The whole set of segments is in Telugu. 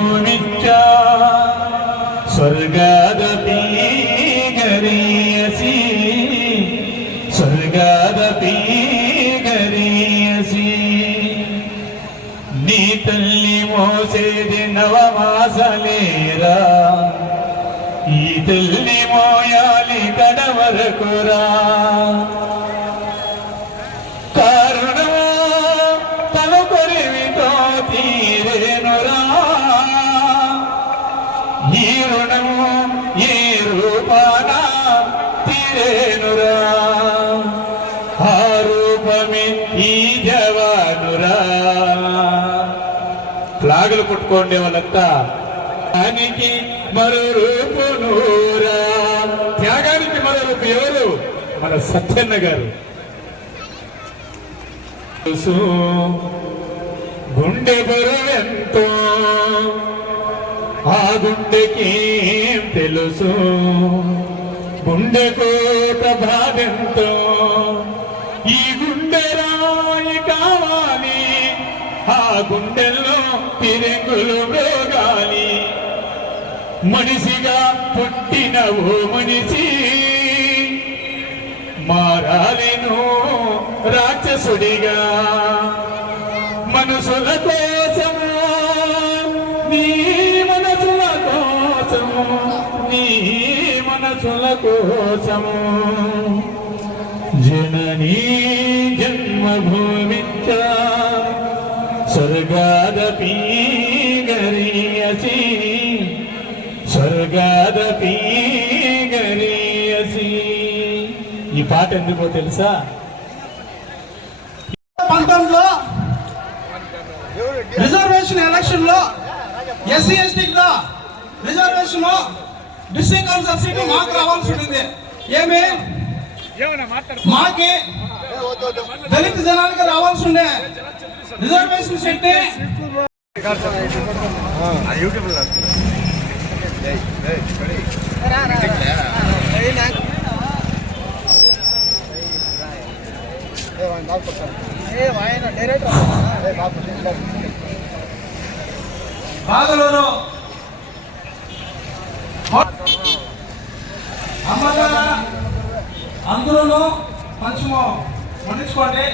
ಭೂಮಿಚ್ಚ ಸ್ವರ್ಗದಪಿ ಗರಿಯಸಿ ಸ್ವರ್ಗದಪಿ ಗರಿಯಸಿ నీ తల్లి మోసేది నవమాసలేరా ఈ తల్లి మోయాలి కడవరకురా కారణము తన కొరివితో తీరేనురా ఈ రుణము ఏ రూపాన తీరేనురా ఆ రూపమే ఈ జవానురా. ఫ్లాగులు పుట్టుకోండి వాళ్ళంతా. త్యాగానికి మరో రూపు నూరా. త్యాగానికి మరో రూపు ఎవరు? మన సత్యన్న గారు. గుండె బరువెంతో ఆ గుండెకేం తెలుసు, గుండె కోట బాధెంతో ఈ గుండె రాయి కావాలి, ఆ గుండెల్లో తిరెంగులు మృగాలి. మనిషిగా పుట్టిన ఓ మనిషి మారాలేను రాక్షసుడిగా. మనసుల కోసము నీ మనసుల కోసము నీ మనసుల కోసము జననీ జన్మభూమిచ్చ స్వర్గాదపి గరీయసి స్వర్గాదపి గరీయసి. ఈ పాట ఎందుకో తెలుసా? 19లో రిజర్వేషన్ ఎలక్షన్ లో ఎస్సీ ఎస్టీలో రిజర్వేషన్ లో డిస్ట్రిక్ట్ కౌన్సిల్ సీటు మాకు రావాల్సి ఉంటుంది. ఏమి మాకి దళిత జనానికి రావాల్సి ఉండే రిజర్వేషన్ సీట్ బాగలూరు అమ్మగారు అందరూ కొంచెము పండించుకోండి.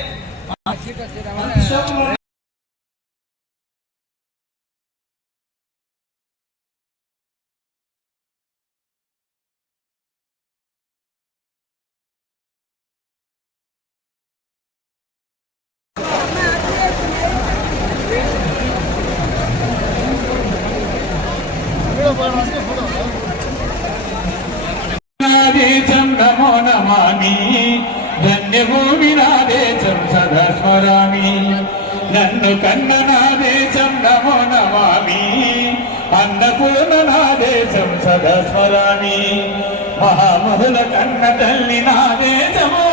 దేశం నమో నమామి, ధన్యభూమి నా దేశం సదా స్మరామి. నన్ను కన్న నా దేశం నమో నమామి, అన్నపూర్ణ నా దేశం సదా స్మరామి. మహామహుల కన్న తల్లి నా దేశము,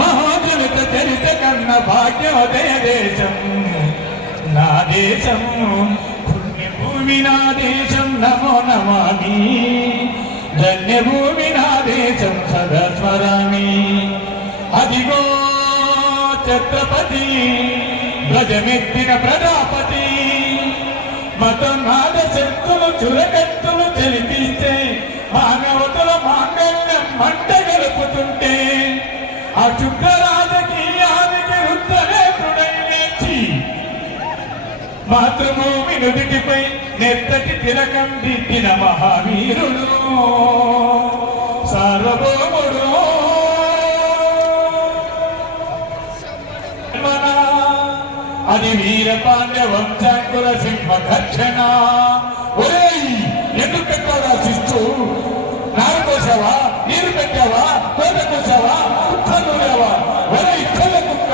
మహోదలిత చరిత కన్న భాగ్యోదయ దేశం నా దేశము. పుణ్యభూమి నా దేశం నమో నమామి, ధన్యభూమి నా దేశం సదా స్మరామి. అదిగో ఛత్రపతి ధ్వజమెత్తిన ప్రజాపతి, మతోన్మాద శక్తులు చురకత్తులు తెలిపిస్తే మానవతుల మాంగళ్యం మంట గలుపుతుంటే ఆ చుక్క రాజకీయానికి వృత్తనేత్రుడై లేచి మాతృభూమి నుదిటిపై నెత్తటి తిలకం దిద్దిన మహావీరుడు సార్వభౌముడు. అది వీర పాండ్య వంశాంకుల సింహ దక్షిణ. ఒరేయ్, ఎందుకు పెట్టావా శిస్తు? నారు కోసావా, నీరు పెట్టావా, కోట కోసావా, కుక్కనులేవా? ఒరే ఇక్కల కుక్క,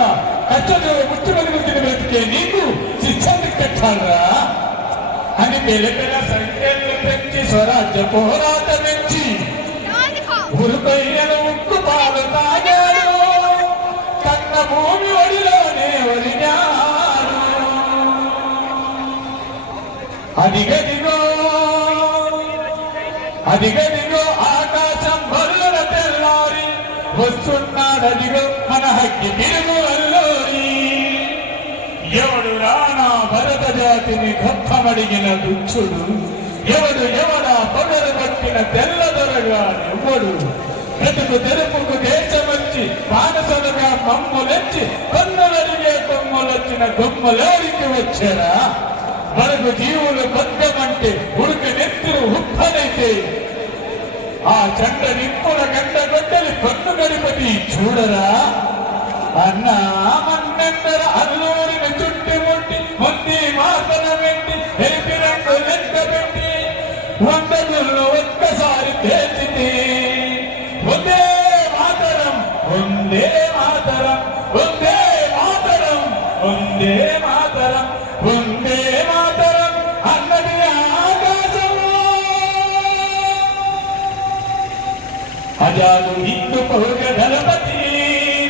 కచ్చలో ముట్టి వెలుగుతున్న బ్రతికే నీకు శిక్షను పెట్టాలరా అని పెళ్ళిపిల్ల సంఖ్యలు పెంచి స్వరాజ్య పోరాట పెంచి ఉరుపయ్యను ఉక్కు పాలు తాగాడు, కన్న భూమి ఒడిలోనే ఒరిగాడు. అదిగదిగో అదిగదిగో ఆకాశం బరుల తెల్లారి వస్తున్నాడదిగో మన హక్కి తిరుగు అల్లోరి. ఎవడు రానా భరత జాతి జాతిని గొప్పమడిగిన దుచ్చుడు ఎవడా పొగరు పట్టిన తెల్లదొరగా ఎవడు బ్రతుకు తెరుపుకు దేశమొచ్చి బానిసలుగా మమ్ములెచ్చి కొన్నులడిగే కొమ్ములొచ్చిన గొమ్మలోరికి వచ్చారా మనకు జీవులు బద్దమంటే ఉడికి నెత్తురు ఉప్పనైతే ఆ చండ నిప్పుల గంట గొడ్డలి పన్ను గడిపతి చూడరా అన్నా మన్నెందర అల్లూరిని చుట్టుముట్టి ముందు మాతన పెట్టి ఎరిపి రంగు లెక్క పెట్టి 100 గుళ్ళు ఒక్కసారి తేల్చితే వందే మాతరం వందే మాతరం వందే మాతరం వందే మాతరం వందే మాతరం అన్నది ఆకాశము అజాదు హిందూ పౌర దళపతి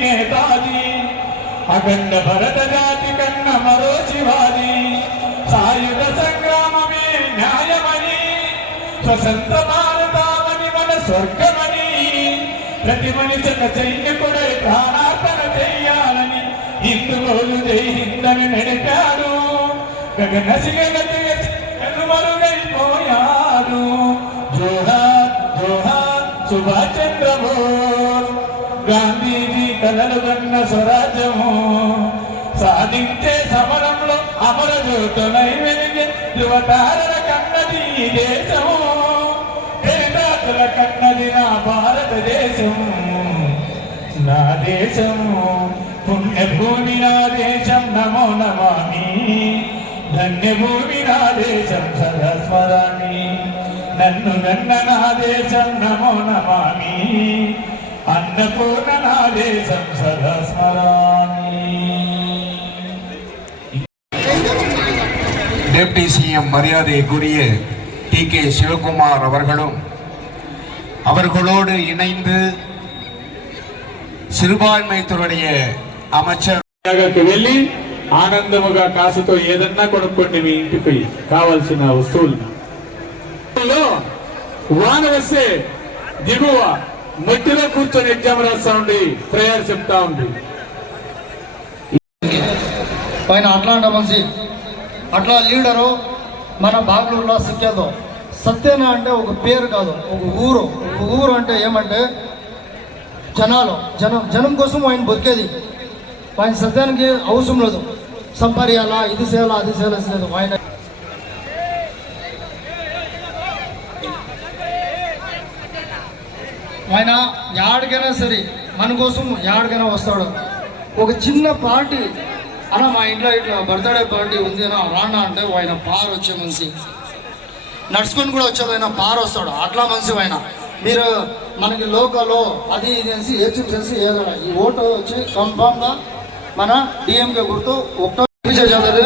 నేతాజీ అఖండ భరత జాతి కన్న మరో శివాజీ సాయుధ సంగ్రామమే న్యాయమని స్వతంత్ర భారతామని మన స్వర్గమని ప్రతి మనిషిక సైనికుడై ప్రాణార్పణ చెయ్యాలని హిందువులు జై హిందని నడిపాడు గగనసిగతి కనుమరుగైపోయాడు జోహార్ జోహార్ సుభాష్ చంద్రబోస్ గాంధీజీ కలలు కన్న స్వరాజ్యము సాధించే సమరంలో అమర జ్యోతులై వెలిగే ధృవతారల కన్నది ఈ దేశము పేదాతుల కన్నది నా భారతదేశం నా దేశము పుణ్యభూమి నా దేశం నమో నమామి ధన్యభూమి నా దేశం సదా స్మరామి నన్ను గన్న నా దేశం నమో నమామి అన్నపూర్ణ నా దేశం సదా స్మరామి. டெப்டி சிஎம் மரியாதைக்குரிய டி.கே. சிவகுமார் அவர்களோடு இணைந்து సిరుబాన్మైతురుடைய அமைச்சர் వెళ్ళి ఆనందముగా కాసుతో ఏదన్నా కొనుక్కోండి మీ ఇంటికి కావాల్సిన వస్తువులు వాన వస్తే దిగువ మట్టిలో కూర్చొని ఎగ్జామ్ రాస్తా ఉండి ప్రేయర్ చెప్తా ఉంది పైన అట్లాంటి మనిషి అట్లా లీడరు మన బాగ్లూరులో సిక్కేదో సత్యన అంటే ఒక పేరు కాదు ఒక ఊరు అంటే ఏమంటే జనం కోసం ఆయన బతికేది ఆయన సత్యానికి అవసరం లేదు సంపాదించాలా ఇది చేయాలా అది చేయాల్సి లేదు ఆయన యాడికైనా సరే మన కోసం యాడికైనా వస్తాడు ఒక చిన్న పార్టీ అలా మా ఇంట్లో ఇట్లా బర్త్డే పార్టీ ఉంది అని రానా అంటే ఆయన పార్ వచ్చే మనిషి నడుచుకొని కూడా వచ్చేది ఆయన పార్ వస్తాడు అట్లా మనిషి ఆయన మీరు మనకి లోకల్లో అది ఇది అనేసి ఏడ్చేసి ఏదో ఈ ఓటు వచ్చి కన్ఫామ్గా మన డిఎంకే గుర్తు ఒకటో చదువుతుంది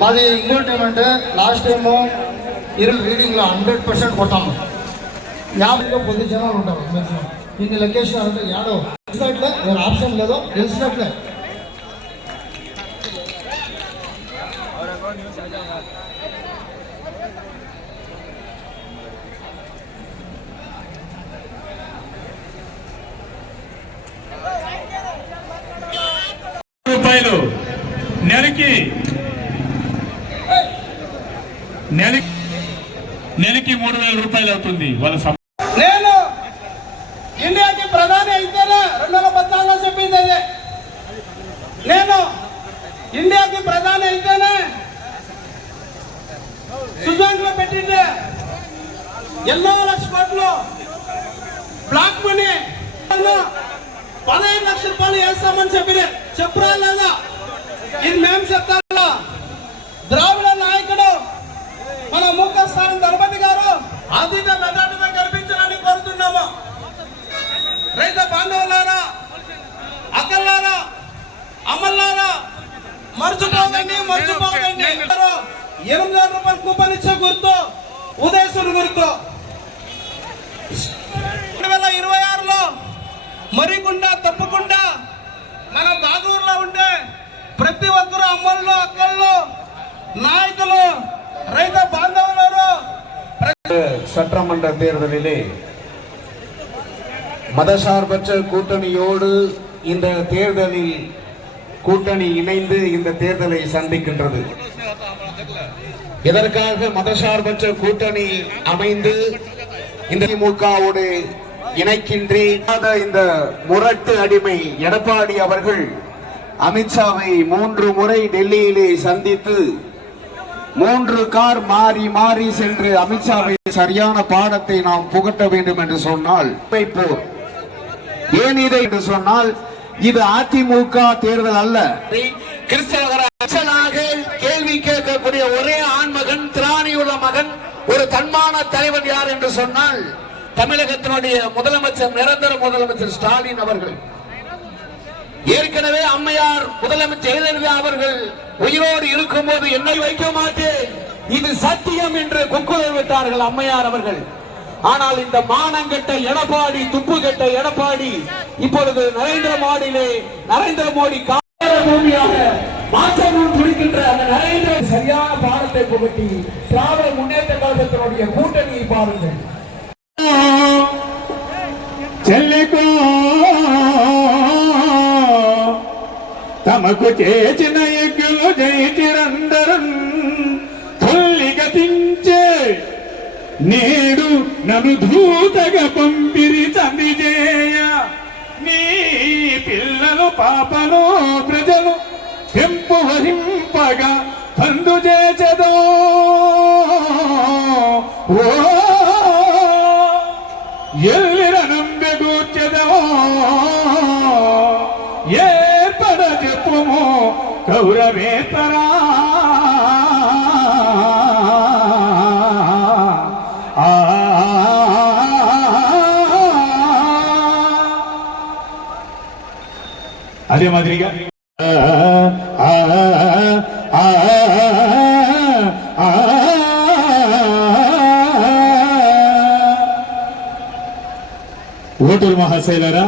మాది ఇంకోటి ఏమంటే లాస్ట్ టైము రీడింగ్లో 100% కొట్టాము 50 కొద్ది జనాలు ఉంటారు మ్యాక్సిమం ఇన్ని లొకేషన్ అంటే యాడో తెలిసినట్లే వేరే ఆప్షన్ లేదో తెలిసినట్లే రూపాయలు నెలకి 3,000 రూపాయలు అవుతుంది వాళ్ళ. నేను ఇండియాకి ప్రధాని అయితేనే 2014లో చెప్పింది అదే. నేను ఇండియాకి ప్రధాని అయితేనే సుజాన్ లో పెట్టిండే 8 లక్షల కోట్లు బ్లాక్ మనీ 15 లక్షల రూపాయలు వేస్తామని చెప్పురా లేదా? ఇది మేము చెప్తాను. ద్రావిడ నాయకుడు మన ముఖ్య స్థానం దళపతి గారు అధిక మెజార్టీతో గెలిపించాలని కోరుతున్నాము. రైతు బాంధవులారా, అక్కలారా, అమ్మలారా, మర్చిపోకండి 8,000 రూపాయలు కూపన్ ఇచ్చే గుర్తు ఉదయసుని గుర్తు. 2026లో మరికుండా తప్పకుండా మన బాగూరులో ఉండే ప్రతి ఒక్కరు అమ్మళ్ళు, అక్కళ్ళు, నాయకులు, రైతు బాంధవులు சட்டமன்ற தேர்தலிலே மதசார்பற்ற கூட்டணியோடு இந்த தேர்தலில் கூட்டணி இணைந்து இந்த தேர்தலை சந்திக்கின்றது. இதற்காக மதசார்பற்ற கூட்டணி அமைந்து இந்த திமுகவோடு இணைக்கின்றி இந்த முரட்டு அடிமை எடப்பாடி அவர்கள் அமித்ஷாவை 3 முறை டெல்லியிலே சந்தித்து 3 கார் மாறி மாறி சென்று அமித்ஷாவை சரியான பாடத்தை நாம் புகட்ட வேண்டும் என்று சொன்னால் போர். ஏன் இதை என்று சொன்னால் இது அதிமுக தேர்தல் அல்ல. கிறிஸ்தவராக கேள்வி கேட்கக்கூடிய ஒரே ஆண்மகன், திராணியுள்ள மகன், ஒரு தன்மான தலைவன் யார் என்று சொன்னால் தமிழகத்தினுடைய முதலமைச்சர், நிரந்தர முதலமைச்சர் ஸ்டாலின் அவர்கள். ஏற்கனவே அம்மையார் முதலமைச்சர் ஜெயலலிதா அவர்கள் உயிரோடு இருக்கும் போது என்னை வைக்க மாட்டேன், இது சத்தியம் என்று குக்குரல் விட்டார்கள் அம்மையார் அவர்கள். ஆனால் இந்த மானங்கெட்ட எடப்பாடி, துப்பு கெட்ட எடப்பாடி இப்பொழுது நரேந்திர மோடி பூமியாக மாற்றம் துடிக்கின்ற அந்த நரேந்திர சரியான பாடத்தை புகட்டி திராவிட முன்னேற்ற கழகத்தினுடைய கூட்டணியை பாருங்கள். చెల్లికో తమకు చేసిన యజ్ఞులు జయించిరందరం తొల్లిగతించే నేడు నన్ను ధూతగా పంపిరి చందిజేయ. నీ పిల్లలు పాపను ప్రజలు తెంపు వహింపగా పందు చేచదో. ఓ ఎల్లిర నంబెగూర్చెదవో ఏర్పడ చెప్పుము కౌరవేతరా. అదే మాదిరిగా ఓటరు మహాశైలరా,